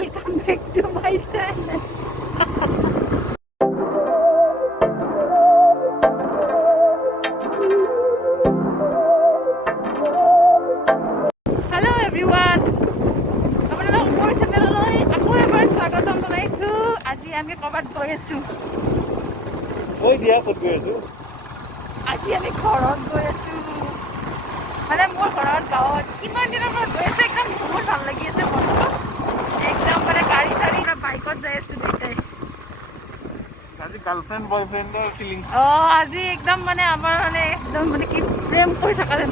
welcome back to my channel. Hello everyone. আপোনালোক মোৰ চেনেললৈ আকৌ এবাৰ স্বাগতম জনাইছো। আজি আমি ক'ৰবাত গৈ আছো। কৈ দিয়া ক'ত গৈ আছো। আজি আমি ঘৰত গৈ আছো। মানে মোৰ ঘৰত গাঁৱত কিমান দিনৰ পৰা গৈ আছে, একদম বহুত ভাল লাগি আছে মনটো। একদম মানে গাড়ী চাড়ী বা বাইকত যাই আছো দুইটাই। আজি গাৰ্লফ্ৰেণ্ড বয়ফ্ৰেণ্ডৰ ফিলিংছ। আজি একদম মানে আমাৰ মানে একদম মানে কি প্ৰেম কৰি থকা যেন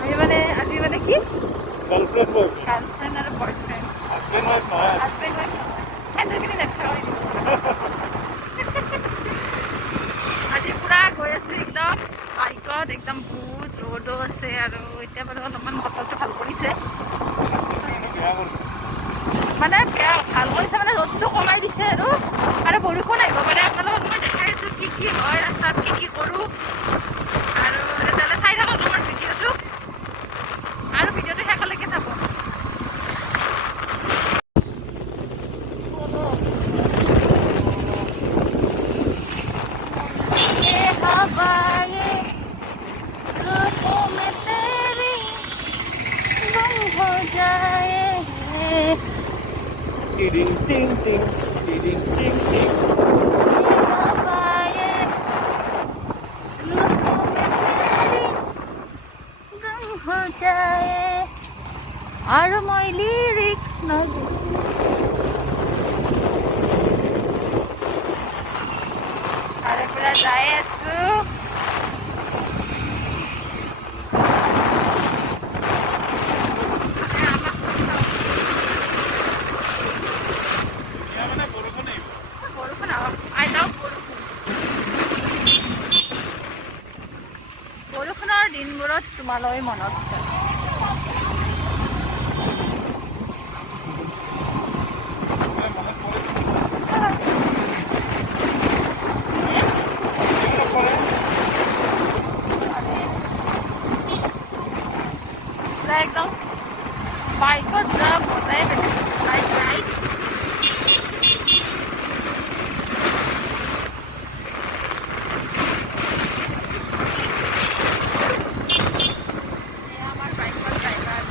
আমি মানে আজি মানে কি গাৰ্লফ্ৰেণ্ড বয়ফ্ৰেণ্ড গাৰ্লফ্ৰেণ্ড আৰু বয়ফ্ৰেণ্ড। হাজবেণ্ড ৱাইফ নহয়। হাজবেণ্ড ৱাইফ হেণ্ডেলখিনি দেখা হৈ আজি পুৰা গৈ আছো একদম বাইকত, একদম বহুত ৰ'দো আছে আৰু এতিয়া বাৰু অলপমান বতৰটো ভাল কৰিছে। মানে বেয়া ভাল কৰিছে মানে ৰ'দটো কমাই দিছে আৰু বৰষুণ আহিব পাৰে। আপোনালোকক মই দেখাই আছো কি কি হয় ৰাস্তাত, কি কি কৰোঁ। আৰু তেতিয়াহ'লে চাই থাকক আমাৰ ভিডিঅ'টো আৰু ভিডিঅ'টো শেষলৈকে চাব। टिडिंग टिंग टिंग टिडिंग टिंग टिंग আৰু মই লিৰিক্স নগো তাৰে পৰা যাই আছো। বৰষুণৰ দিনবোৰত তোমালৈ মনত একদম বাইকত যোৱা মজাই বেলেগ। বাইক ৰাইড আমাৰ বাইকৰ ড্ৰাইভাৰ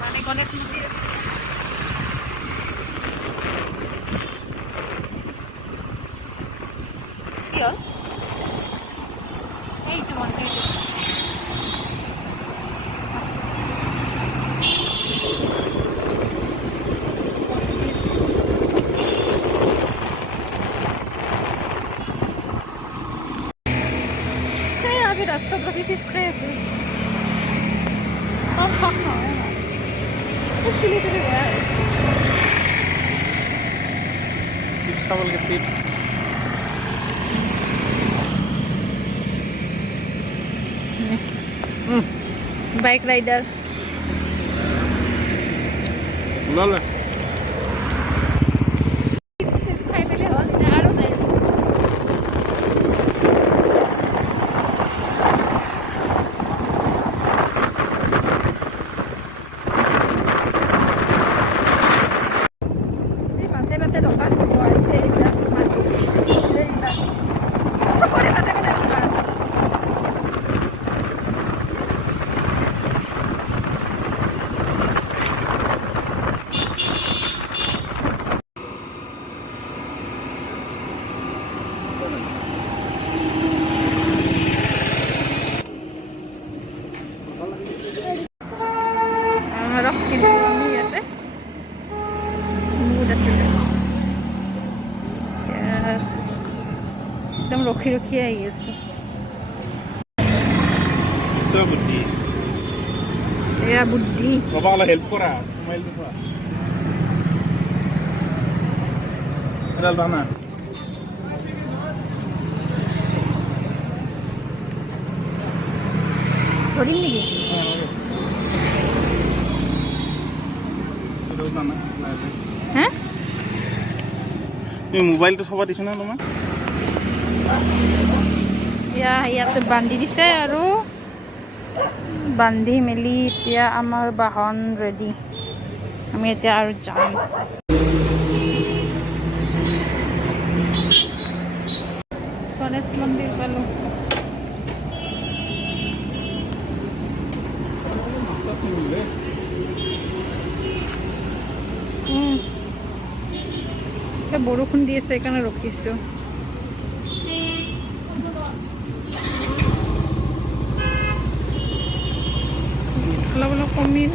মানে গণেশ মন্দিৰ কি হ'ল এইটো মন্দিৰটো আমি ৰাস্তাত বহি চিপছ খাই আছো। চিলি চিলি বেয়া चिप्स खाबलके चिप्स বাইক ৰাইডাৰ ওলালে খাই মেলি হ'ল এতিয়া আৰু যাই আছোঁ বাটে বাটে দোকান দিব আহিছে এইবিলাক মানুহ এইবিলাক চবৰে বাটে বাটে দোকান ৰখিলোঁ আমি ইয়াতে মুড আছিলে একদম ৰখি ৰখি আহি আছোঁ চব বুদ্ধি এয়া বুদ্ধি বাবা অলপ হেল্প কৰা মোবাইলটো চোৱা এডাল বানা ধৰিম নেকি এডাল বানা হা তুমি মোবাইলটো চবা দিছো না তোমাক ইয়াতে বান্ধি দিছে আৰু বান্ধি মেলি এতিয়া আমাৰ বাহন ৰেডি আমি এতিয়া আৰু যাম গণেশ মন্দিৰ পালোঁ বৰষুণ দি আছে সেইকাৰণে ৰখিছোঁ অলপ অলপ কমিল